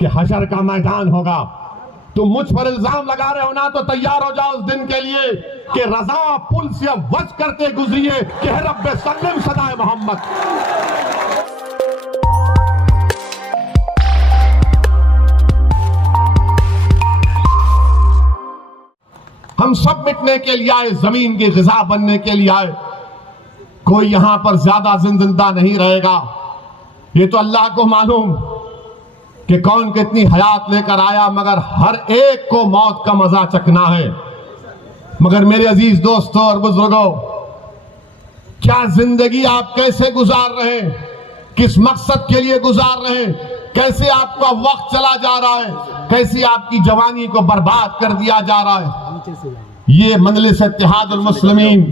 कि हशर का मैदान होगा। तुम मुझ पर इल्जाम लगा रहे हो ना, तो तैयार हो जाओ उस दिन के लिए कि रजा पुल से वज करते गुजरिए कि रब्बे सल्लम सदाए मोहम्मद। हम सब मिटने के लिए आए, जमीन की ग़िज़ा बनने के लिए आए। कोई यहां पर ज्यादा जिंदा नहीं रहेगा। ये तो अल्लाह को मालूम कि कौन कितनी हयात लेकर आया, मगर हर एक को मौत का मजा चखना है। मगर मेरे अजीज दोस्तों और बुजुर्गों, क्या जिंदगी आप कैसे गुजार रहे हैं, किस मकसद के लिए गुजार रहे हैं, कैसे आपका वक्त चला जा रहा है, कैसे आपकी जवानी को बर्बाद कर दिया जा रहा है। ये मजलिस इत्तेहादुल मुस्लिमीन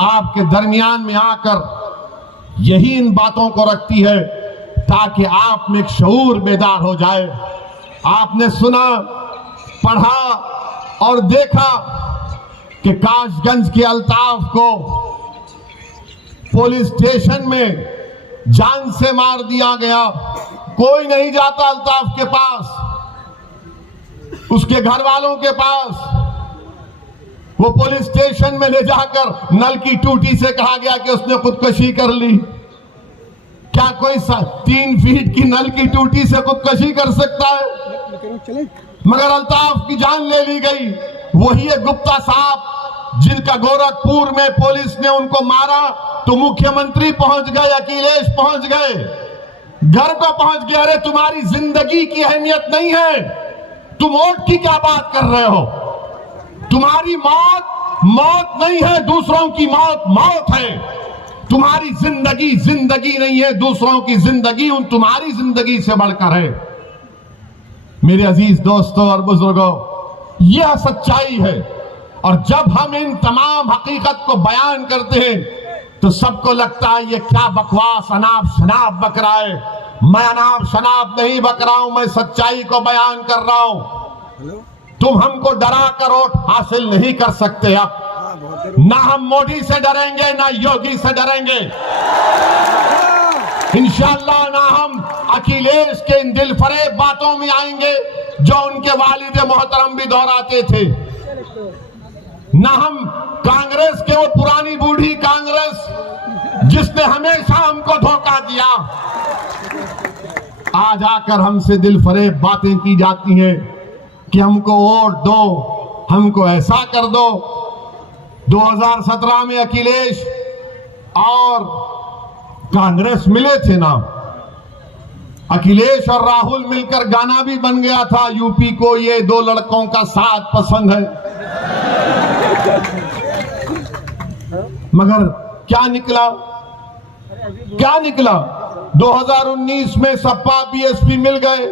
आपके दरमियान में आकर यही इन बातों को रखती है ताकि आप में एक शऊर बेदार हो जाए। आपने सुना, पढ़ा और देखा कि काशगंज के अल्ताफ को पुलिस स्टेशन में जान से मार दिया गया। कोई नहीं जाता अल्ताफ के पास, उसके घर वालों के पास। वो पुलिस स्टेशन में ले जाकर नल की टूटी से कहा गया कि उसने खुदकुशी कर ली। क्या कोई 3 फीट की नल की टूटी से खुदकुशी कर सकता है? मगर अल्ताफ की जान ले ली गई। वही है गुप्ता साहब जिनका गोरखपुर में पुलिस ने उनको मारा तो मुख्यमंत्री पहुंच गए, अखिलेश पहुंच गए, घर को पहुंच गए। अरे तुम्हारी जिंदगी की अहमियत नहीं है, तुम वोट की क्या बात कर रहे हो? तुम्हारी मौत मौत नहीं है, दूसरों की मौत मौत है। तुम्हारी जिंदगी जिंदगी नहीं है, दूसरों की जिंदगी उन तुम्हारी जिंदगी से बढ़कर है। मेरे अजीज दोस्तों और बुजुर्गों, यह सच्चाई है। और जब हम इन तमाम हकीकत को बयान करते हैं तो सबको लगता है ये क्या बकवास अनाप शनाप बक रहा है। मैं अनाप शनाप नहीं बक रहा हूं, मैं सच्चाई को बयान कर रहा हूं। तुम हमको डरा कर वोट हासिल नहीं कर सकते। अब ना हम मोदी से डरेंगे, ना योगी से डरेंगे, इंशाअल्लाह ना हम अखिलेश के इन दिलफरेब बातों में आएंगे जो उनके वालिद मोहतरम भी दोहराते थे, ना हम कांग्रेस के वो पुरानी बूढ़ी कांग्रेस जिसने हमेशा हमको धोखा दिया। आज आकर हमसे दिलफरेब बातें की जाती हैं कि हमको वोट दो, हमको ऐसा कर दो। 2017 में अखिलेश और कांग्रेस मिले थे ना, अखिलेश और राहुल मिलकर गाना भी बन गया था, यूपी को ये 2 लड़कों का साथ पसंद है। मगर क्या निकला, क्या निकला? 2019 में सपा बीएसपी मिल गए,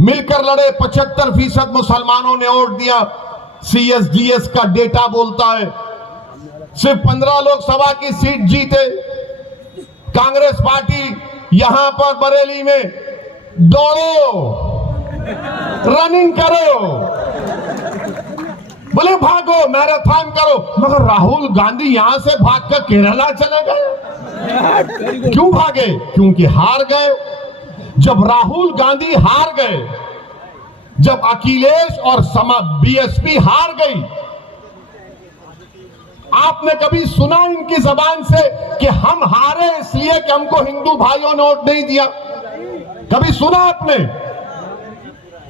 मिलकर लड़े। 75% मुसलमानों ने वोट दिया। CSDS का डेटा बोलता है सिर्फ 15 लोकसभा की सीट जीते। कांग्रेस पार्टी यहां पर बरेली में दौड़ो, रनिंग करो, बोले भागो, मैराथन करो, मगर राहुल गांधी यहां से भागकर केरला चले गए। क्यों भागे? क्योंकि हार गए। जब राहुल गांधी हार गए, जब अखिलेश और बीएसपी हार गई, आपने कभी सुना इनकी जबान से कि हम हारे इसलिए कि हमको हिंदू भाइयों ने वोट नहीं दिया? कभी सुना आपने?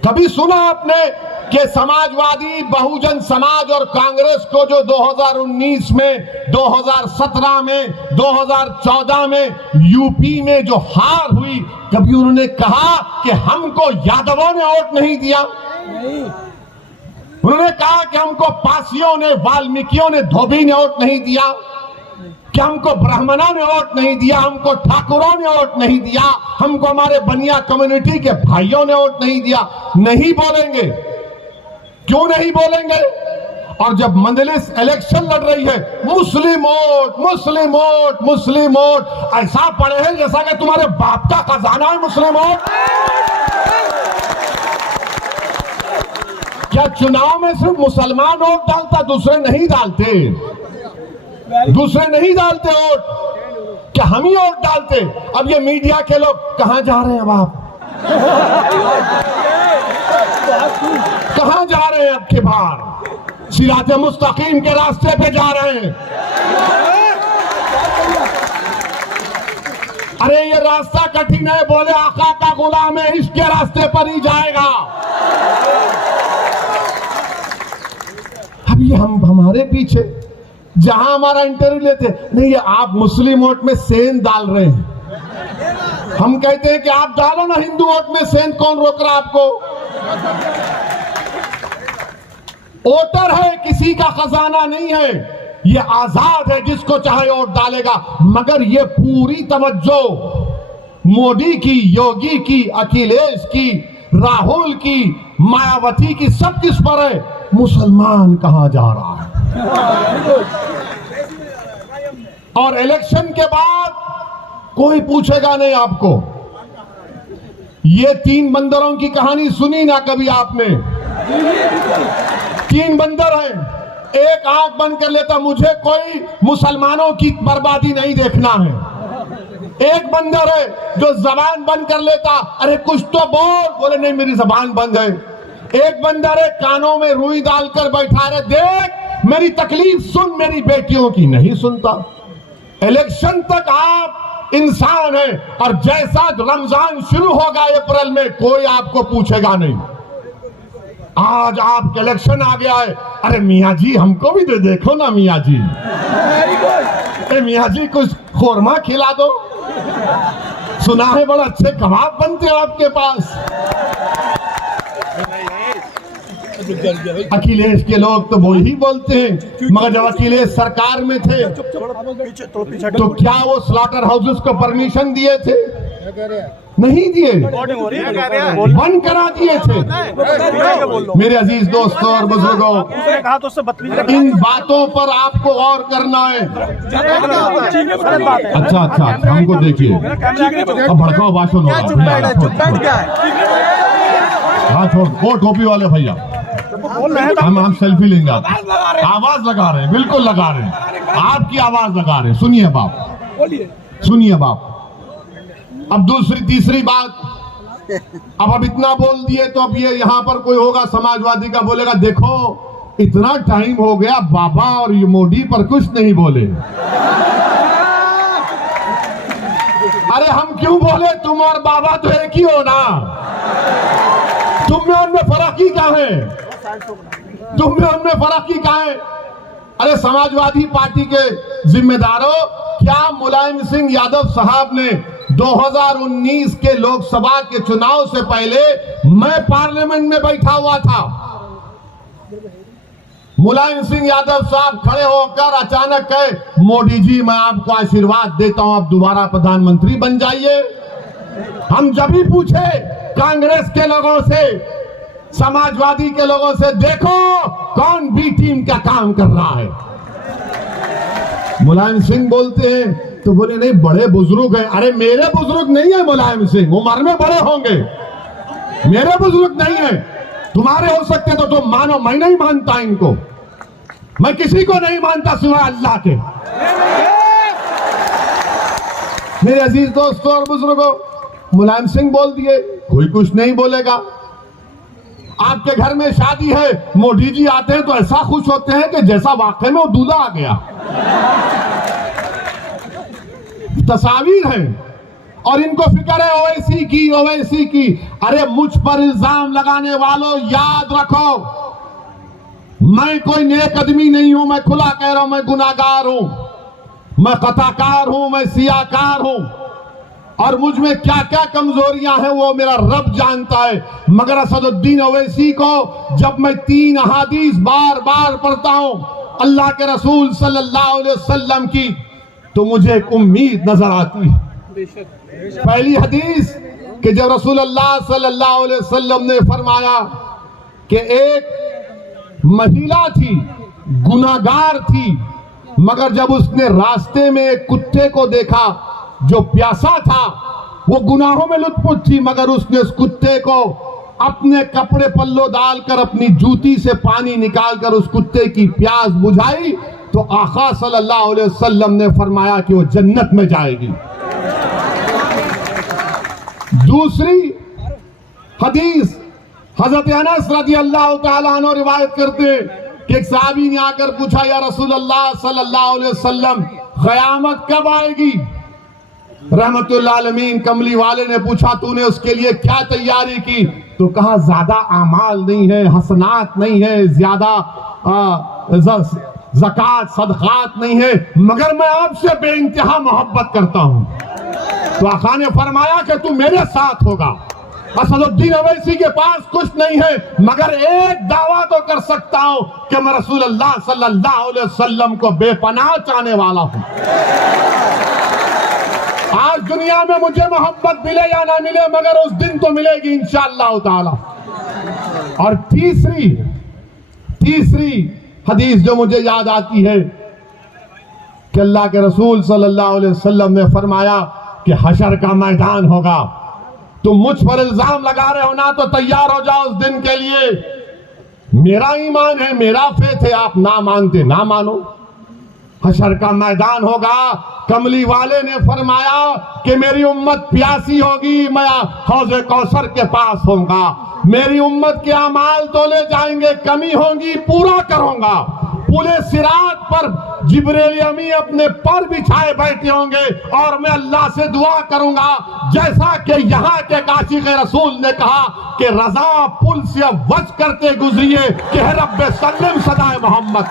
कभी सुना आपने कि समाजवादी, बहुजन समाज और कांग्रेस को जो 2019 में, 2017 में, 2014 में यूपी में जो हार हुई, कभी उन्होंने कहा कि हमको यादवों ने वोट नहीं दिया? उन्होंने कहा कि हमको पासियों ने, वाल्मीकियों ने, धोबी ने वोट नहीं दिया, कि हमको ब्राह्मणों ने वोट नहीं दिया, हमको ठाकुरों ने वोट नहीं दिया, हमको हमारे बनिया कम्युनिटी के भाइयों ने वोट नहीं दिया? नहीं बोलेंगे। क्यों नहीं बोलेंगे? और जब मजलिस इलेक्शन लड़ रही है, मुस्लिम वोट, मुस्लिम वोट, मुस्लिम वोट, ऐसा पड़े हैं जैसा कि तुम्हारे बाप का खजाना है मुस्लिम वोट। क्या चुनाव में सिर्फ मुसलमान वोट डालता, दूसरे नहीं डालते? दूसरे नहीं डालते वोट? क्या हम ही वोट डालते? अब ये मीडिया के लोग कहां जा रहे हैं? अब आप कहां जा रहे हैं अब के बार? सिराते मुस्तकीम के रास्ते पे जा रहे हैं। अरे ये रास्ता कठिन है, बोले आका का गुलाम है, इसके रास्ते पर ही जाएगा। अब ये हम हमारे पीछे जहां हमारा इंटरव्यू लेते नहीं, ये आप मुस्लिम वोट में सेंध डाल रहे हैं। हम कहते हैं कि आप डालो ना हिंदू वोट में सेंध, कौन रोक रहा आपको? वोटर है, किसी का खजाना नहीं है, ये आजाद है, जिसको चाहे वोट डालेगा। मगर ये पूरी तवज्जो मोदी की, योगी की, अखिलेश की, राहुल की, मायावती की, सब किस पर है? मुसलमान कहां जा रहा है। और इलेक्शन के बाद कोई पूछेगा नहीं आपको। ये 3 बंदरों की कहानी सुनी ना कभी आपने? 3 बंदर हैं, एक आंख बंद कर लेता, मुझे कोई मुसलमानों की बर्बादी नहीं देखना है। एक बंदर है जो जबान बंद कर लेता, अरे कुछ तो बोल, बोले नहीं मेरी जबान बंद है। एक बंदर है कानों में रुई डालकर बैठा रहे, देख मेरी तकलीफ सुन, मेरी बेटियों की नहीं सुनता। इलेक्शन तक आप इंसान हैं, और जैसा रमजान शुरू होगा अप्रैल में, कोई आपको पूछेगा नहीं। आज आपका इलेक्शन आ गया है, अरे मियाँ जी हमको भी दे देखो ना मियाँ जी, मियाँ जी कुछ खोरमा खिला दो, सुना है बड़ा अच्छे कबाब बनते हैं आपके पास। अखिलेश के लोग तो वो ही बोलते हैं, मगर जब अखिलेश सरकार में थे तो क्या वो स्लॉटर हाउसेस को परमिशन दिए थे? नहीं दिए, बंद करा दिए थे। मेरे अजीज दोस्तों और बुजुर्गों, इन बातों पर आपको गौर करना है। अच्छा, हमको देखिए, अब भड़काओ भाषण होगा। हाँ छोड़, वो टोपी वाले भैया, हम सेल्फी लेंगे। आवाज लगा रहे हैं, बिल्कुल लगा रहे हैं, आपकी आवाज लगा रहे हैं। सुनिए बाप, सुनिए बाप। अब दूसरी तीसरी बात, अब इतना बोल दिए तो अब ये यहाँ पर कोई होगा समाजवादी का, बोलेगा देखो इतना टाइम हो गया, बाबा और ये मोदी पर कुछ नहीं बोले। अरे हम क्यों बोले? तुम और बाबा तो एक ही हो ना, तुम में उनमें फर्क ही क्या है? तुम में उनमें फर्क ही क्या है? अरे समाजवादी पार्टी के जिम्मेदारों, क्या मुलायम सिंह यादव साहब ने 2019 के लोकसभा के चुनाव से पहले, मैं पार्लियामेंट में बैठा हुआ था, मुलायम सिंह यादव साहब खड़े होकर अचानक कहे मोदी जी मैं आपको आशीर्वाद देता हूं, आप दोबारा प्रधानमंत्री बन जाइए। हम जब भी पूछे कांग्रेस के लोगों से, समाजवादी के लोगों से, देखो कौन बी टीम का काम कर रहा है, मुलायम सिंह बोलते हैं तो बोले नहीं बड़े बुजुर्ग हैं। अरे मेरे बुजुर्ग नहीं है मुलायम सिंह, उम्र में बड़े होंगे, मेरे बुजुर्ग नहीं है। तुम्हारे हो सकते तो तुम मानो, मैं नहीं मानता इनको, मैं किसी को नहीं मानता सिवाय अल्लाह के। मेरे अजीज दोस्तों और बुजुर्गों, मुलायम सिंह बोल दिए, कोई कुछ नहीं बोलेगा। आपके घर में शादी है, मोदी जी आते हैं तो ऐसा खुश होते हैं कि जैसा वाकई में वो दूल्हा आ गया। तस्वीर है, और इनको फिक्र है ओवैसी की, ओवैसी की। अरे मुझ पर इल्जाम लगाने वालों, याद रखो मैं कोई नेक आदमी नहीं हूं, मैं खुला कह रहा हूं, मैं गुनाहगार हूं, मैं कताकार हूं, मैं सियाकार हूं, और मुझ में क्या क्या कमजोरियां हैं वो मेरा रब जानता है। मगर असदुद्दीन ओवैसी को जब मैं 3 अहादीस बार बार पढ़ता हूं अल्लाह के रसूल सल्लल्लाहु अलैहि वसल्लम की, तो मुझे एक उम्मीद नजर आती है। पहली हदीस कि जब रसूल अल्लाह सल्लल्लाहु अलैहि वसल्लम ने फरमाया कि एक महिला थी, गुनाहगार थी, मगर जब उसने रास्ते में एक कुत्ते को देखा जो प्यासा था, वो गुनाहों में लुत्फुत थी, मगर उसने उस कुत्ते को अपने कपड़े पल्लो डालकर अपनी जूती से पानी निकालकर उस कुत्ते की प्यास बुझाई, तो आका सल्लल्लाहु अलैहि वसल्लम ने फरमाया कि वो जन्नत में जाएगी। दूसरी हदीस हजरत अनस रजी अल्लाह तआला अन्हु रिवायत करते हैं कि एक सहाबी ने आकर पूछा, या रसूल अल्लाह सल्लल्लाहु अलैहि वसल्लम, क़यामत कब आएगी? रहमतुल्लाह अलमीन कमली वाले ने पूछा, तूने उसके लिए क्या तैयारी की? तो कहा, ज्यादा आमाल नहीं है, हसनात नहीं है, ज्यादा ज़कात सदकात नहीं है, मगर मैं आपसे बेइंतहा मोहब्बत करता हूं। तो आका ने फरमाया कि तू मेरे साथ होगा। असदुद्दीन अवैसी के पास कुछ नहीं है, मगर एक दावा तो कर सकता हूं कि मैं रसूलुल्लाह सल्लल्लाहु अलैहि वसल्लम को बेपनाह चाहने वाला हूं। आज दुनिया में मुझे मोहब्बत मिले या ना मिले, मगर उस दिन तो मिलेगी इंशाअल्लाह ताला। और तीसरी हदीस जो मुझे याद आती है कि अल्लाह के रसूल सल्लल्लाहु अलैहि वसल्लम ने फरमाया कि हशर का मैदान होगा, तुम मुझ पर इल्जाम लगा रहे हो ना, तो तैयार हो जाओ उस दिन के लिए। मेरा ईमान है, मेरा फेथ है, आप ना मानते ना मानो। हशर का मैदान होगा, कमली वाले ने फरमाया कि मेरी उम्मत प्यासी होगी, मैं हौज़े कौसर के पास होऊंगा, मेरी उम्मत के अमाल तोले जाएंगे, कमी होगी पूरा करूंगा। पूरे सिरात पर जिब्रील अमी अपने पर बिछाए बैठे होंगे और मैं अल्लाह से दुआ करूंगा, जैसा कि यहाँ के काशिक़ रसूल ने कहा कि रजा पुल से वज करते गुजरिए कि है रब्बे सल्लम सदाए मोहम्मद।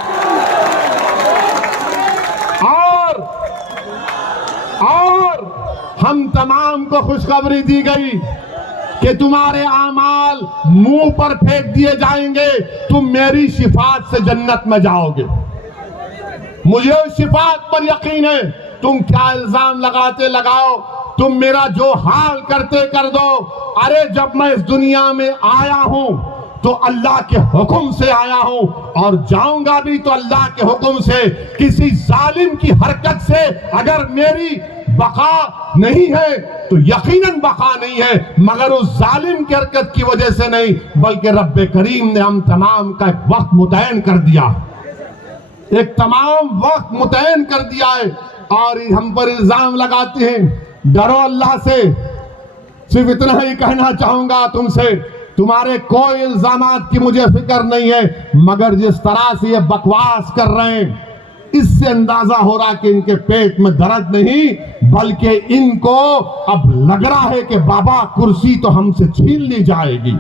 और हम तमाम को खुशखबरी दी गई कि तुम्हारे आमाल मुंह पर फेंक दिए जाएंगे, तुम मेरी शिफात से जन्नत में जाओगे। मुझे उस शिफात पर यकीन है। तुम क्या इल्जाम लगाते लगाओ, तुम मेरा जो हाल करते कर दो। अरे जब मैं इस दुनिया में आया हूं तो अल्लाह के हुक्म से आया हूं और जाऊंगा भी तो अल्लाह के हुक्म से। किसी जालिम की हरकत से अगर मेरी बका नहीं है तो यकीनन बका नहीं है, मगर उस जालिम की हरकत की वजह से नहीं, बल्कि रब्बे करीम ने हम तमाम का एक वक्त मुतय्यन कर दिया, एक तमाम वक्त मुतय्यन कर दिया है। और हम पर इल्जाम लगाते हैं। डरो अल्लाह से। सिर्फ इतना ही कहना चाहूंगा तुमसे, तुम्हारे कोई इल्जामात की मुझे फिक्र नहीं है, मगर जिस तरह से ये बकवास कर रहे हैं, इससे अंदाजा हो रहा कि इनके पेट में दर्द नहीं, बल्कि इनको अब लग रहा है कि बाबा कुर्सी तो हमसे छीन ली जाएगी।